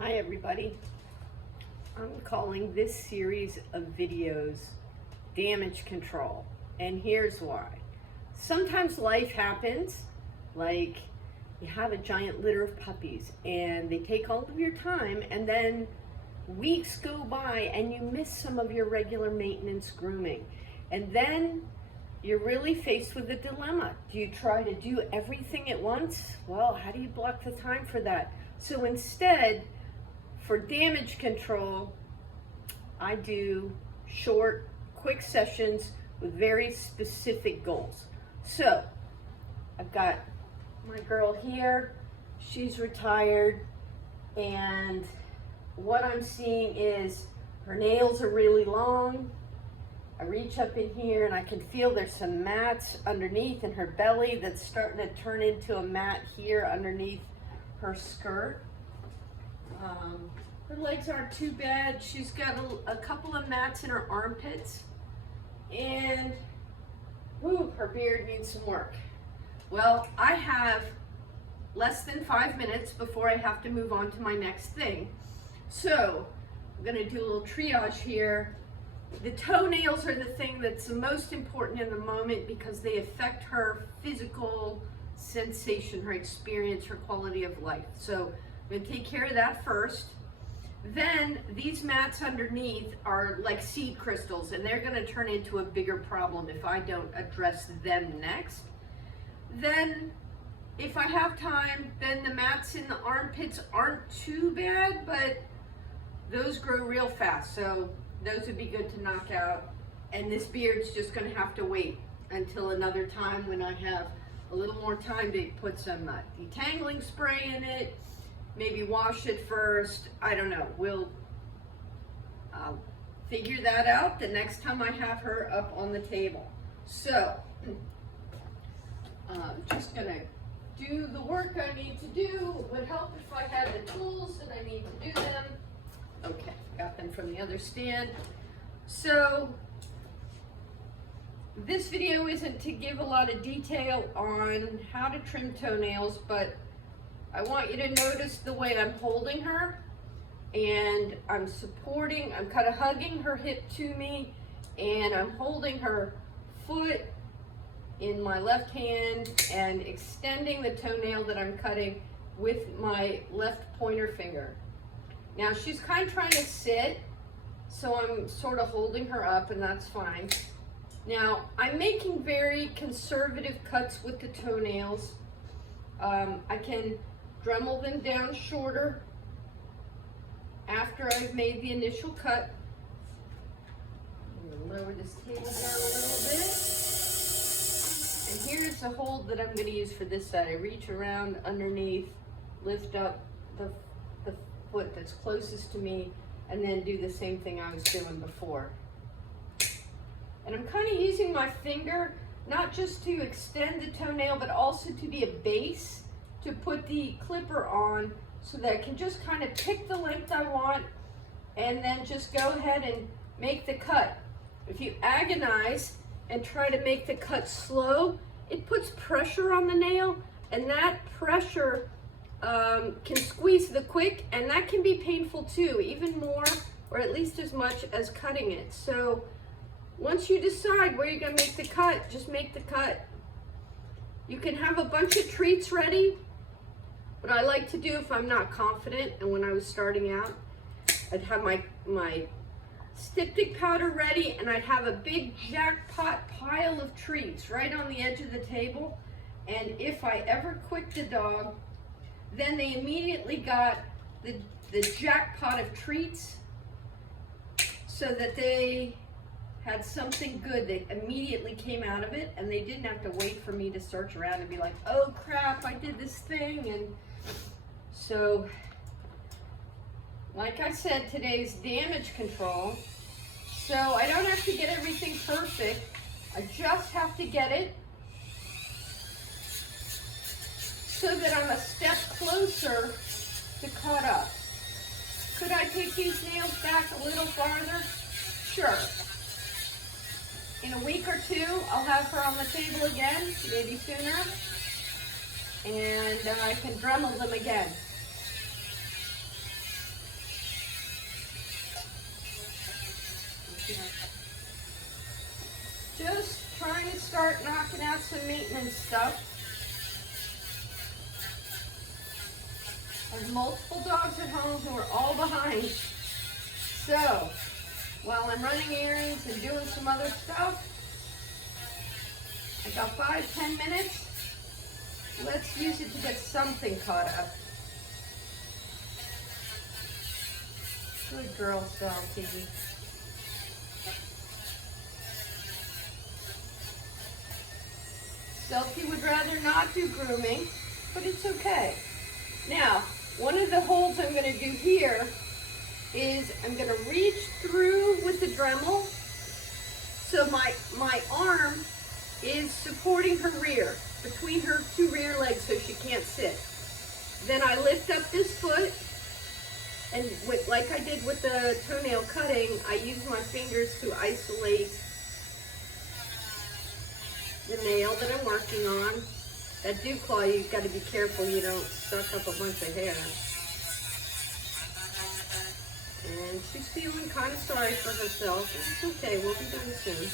Hi everybody. I'm calling this series of videos damage control, and here's why. Sometimes life happens, like you have a giant litter of puppies and they take all of your time, and then weeks go by and you miss some of your regular maintenance grooming, and then you're really faced with a dilemma. Do you try to do everything at once? Well, how do you block the time for that? So instead, for damage control, I do short, quick sessions with very specific goals. So I've got my girl here, she's retired, and what I'm seeing is her nails are really long. I reach up in here and I can feel there's some mats underneath in her belly that's starting to turn into a mat here underneath her skirt. Her legs aren't too bad. She's got a couple of mats in her armpits, and whew, her beard needs some work. Well, I have less than 5 minutes before I have to move on to my next thing. So I'm gonna do a little triage here. The toenails are the thing that's the most important in the moment because they affect her physical sensation, her experience, her quality of life. So I'm gonna take care of that first. Then these mats underneath are like seed crystals, and they're gonna turn into a bigger problem if I don't address them next. Then if I have time, then the mats in the armpits aren't too bad, but those grow real fast. So those would be good to knock out. And this beard's just gonna have to wait until another time when I have a little more time to put some detangling spray in it, maybe wash it first. I don't know, I'll figure that out the next time I have her up on the table. So, I'm just gonna do the work I need to do. It would help if I had the tools that I need to do them. Okay, got them from the other stand. So, this video isn't to give a lot of detail on how to trim toenails, but I want you to notice the way I'm holding her, and I'm kind of hugging her hip to me, and I'm holding her foot in my left hand and extending the toenail that I'm cutting with my left pointer finger. Now she's kind of trying to sit, so I'm sort of holding her up, and that's fine. Now I'm making very conservative cuts with the toenails. I can Dremel them down shorter after I've made the initial cut. I'm gonna lower this table down a little bit. And here's the hold that I'm gonna use for this side. I reach around underneath, lift up the foot that's closest to me, and then do the same thing I was doing before. And I'm kind of using my finger, not just to extend the toenail, but also to be a base to put the clipper on, so that I can just kind of pick the length I want and then just go ahead and make the cut. If you agonize and try to make the cut slow, it puts pressure on the nail, and that pressure can squeeze the quick, and that can be painful too, even more or at least as much as cutting it. So once you decide where you're gonna make the cut, just make the cut. You can have a bunch of treats ready. What I like to do if I'm not confident, and when I was starting out, I'd have my styptic powder ready, and I'd have a big jackpot pile of treats right on the edge of the table. And if I ever quit the dog, then they immediately got the jackpot of treats, so that they had something good that immediately came out of it, and they didn't have to wait for me to search around and be like, oh crap, I did this thing. And so, like I said, today's damage control. So I don't have to get everything perfect. I just have to get it so that I'm a step closer to caught up. Could I take these nails back a little farther? Sure. In a week or two, I'll have her on the table again, maybe sooner, and I can Dremel them again. stuff. I have multiple dogs at home who are all behind. So, while I'm running errands and doing some other stuff, I got 5-10 minutes. Let's use it to get something caught up. Good girl, Selfie. Selfie would rather not do grooming, but it's okay. Now, one of the holds I'm going to do here is I'm going to reach through with the Dremel so my arm is supporting her rear, between her two rear legs so she can't sit. Then I lift up this foot, and like I did with the toenail cutting, I use my fingers to isolate the nail that I'm working on. That dew claw, you've got to be careful you don't suck up a bunch of hair. And she's feeling kind of sorry for herself. It's okay, we'll be done soon.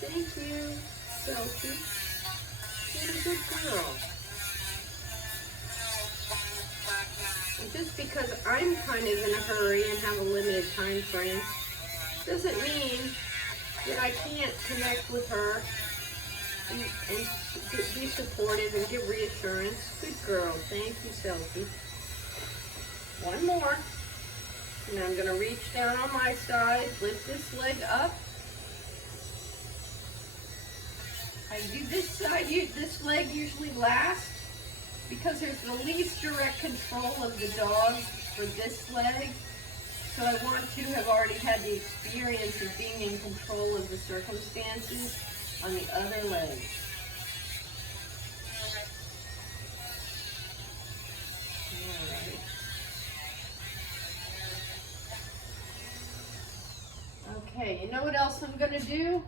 Thank you, Selfie. You're a good girl. And just because I'm kind of in a hurry and have a limited time frame, doesn't mean that I can't connect with her and be supportive and give reassurance. Good girl. Thank you, Selfie. One more. And I'm going to reach down on my side, lift this leg up. I do this side, this leg usually last because there's the least direct control of the dog for this leg. So I want to have already had the experience of being in control of the circumstances on the other leg. Okay, you know what else I'm going to do?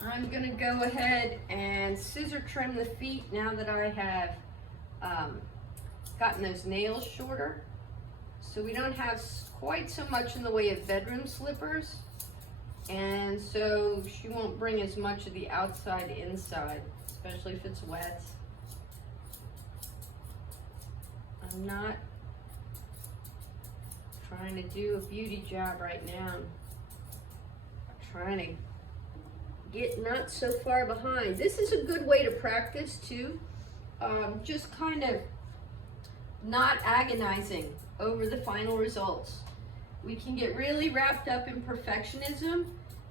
I'm going to go ahead and scissor trim the feet now that I have gotten those nails shorter. So we don't have quite so much in the way of bedroom slippers. And so she won't bring as much of the outside inside, especially if it's wet. I'm not trying to do a beauty job right now. I'm trying to get not so far behind. This is a good way to practice too. Just kind of not agonizing over the final results. We can get really wrapped up in perfectionism,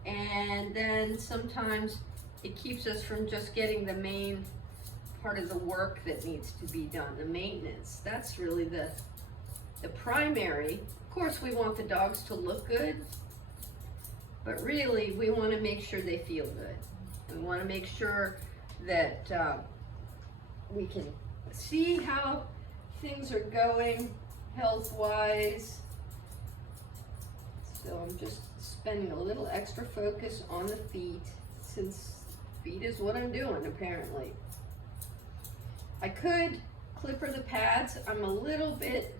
and then sometimes it keeps us from just getting the main part of the work that needs to be done, the maintenance. That's really the primary. Of course, we want the dogs to look good, but really we want to make sure they feel good. We want to make sure that we can see how things are going health-wise. So I'm just spending a little extra focus on the feet, since feet is what I'm doing apparently. I could clipper the pads. I'm a little bit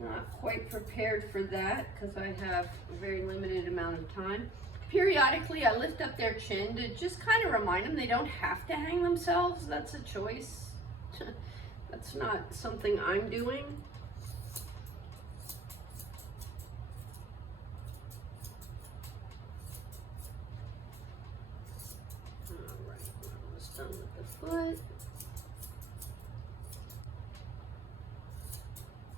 not quite prepared for that because I have a very limited amount of time. Periodically I lift up their chin to just kind of remind them they don't have to hang themselves. That's a choice. That's not something I'm doing. Alright, we're almost done with the foot.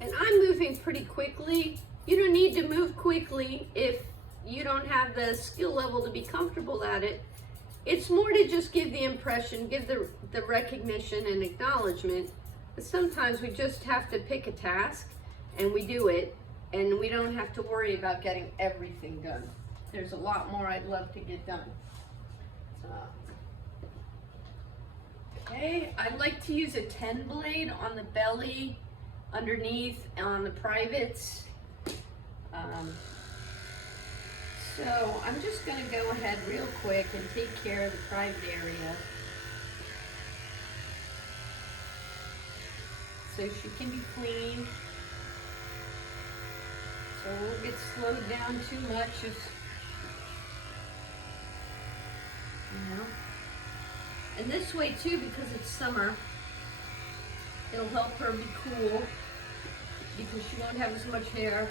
And I'm moving pretty quickly. You don't need to move quickly if you don't have the skill level to be comfortable at it. It's more to just give the impression, give the recognition and acknowledgement. Sometimes we just have to pick a task and we do it, and we don't have to worry about getting everything done. There's a lot more I'd love to get done. Okay, I like to use a 10 blade on the belly, underneath, on the privates. So I'm just going to go ahead real quick and take care of the private area, so she can be cleaned. So we'll get slowed down too much. And this way too, because it's summer, it'll help her be cool because she won't have as much hair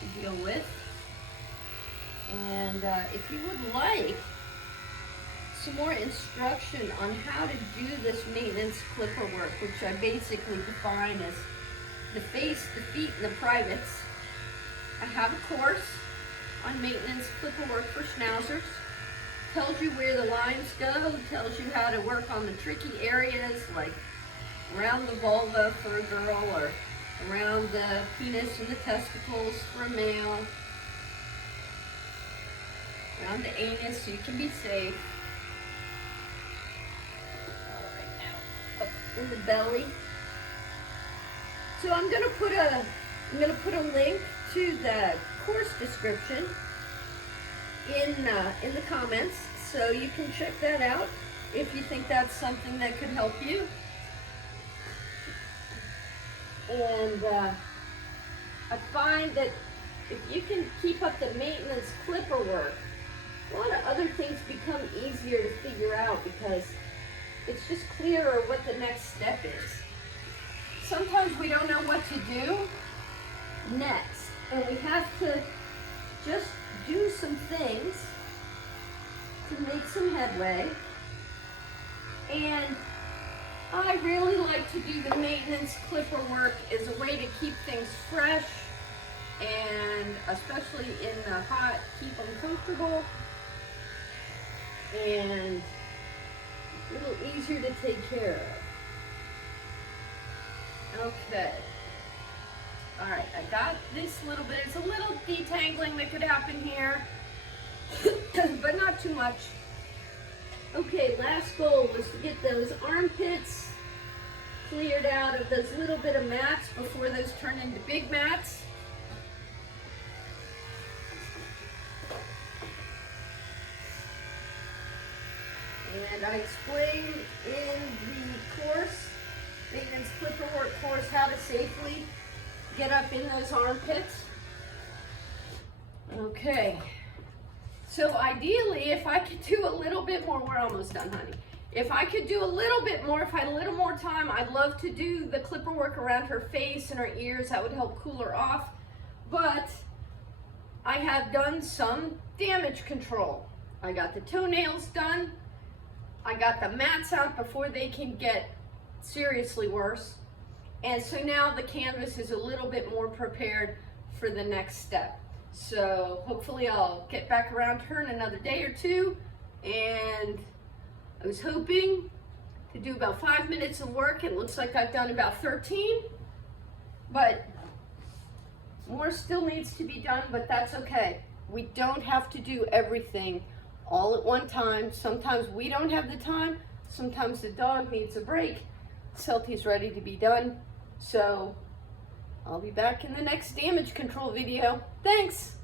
to deal with. And if you would like some more instruction on how to do this maintenance clipper work, which I basically define as the face, the feet, and the privates, I have a course on maintenance clipper work for Schnauzers. Tells you where the lines go, tells you how to work on the tricky areas like around the vulva for a girl or around the penis and the testicles for a male, around the anus so you can be safe. Right now, up in the belly. So I'm gonna put a link to the course description in the comments, so you can check that out if you think that's something that could help you. And I find that if you can keep up the maintenance clipper work, a lot of other things become easier to figure out because it's just clearer what the next step is. Sometimes we don't know what to do next, and we have to just do some things to make some headway. And I really like to do the maintenance clipper work as a way to keep things fresh, and especially in the hot, keep them comfortable and a little easier to take care of. Okay. All right, I got this little bit. It's a little detangling that could happen here, but not too much. Okay, last goal was to get those armpits cleared out of those little bit of mats before those turn into big mats. And I explained in the course, maintenance clipper work course, how to safely get up in those armpits. Okay, so ideally, if I could do a little bit more, we're almost done, honey. If I could do a little bit more, if I had a little more time, I'd love to do the clipper work around her face and her ears. That would help cool her off. But I have done some damage control. I got the toenails done. I got the mats out before they can get seriously worse. And so now the canvas is a little bit more prepared for the next step. So hopefully I'll get back around to her in another day or two. And I was hoping to do about 5 minutes of work. It looks like I've done about 13, but more still needs to be done, but that's okay. We don't have to do everything all at one time. Sometimes we don't have the time. Sometimes the dog needs a break. Celtie's ready to be done. So I'll be back in the next damage control video. Thanks.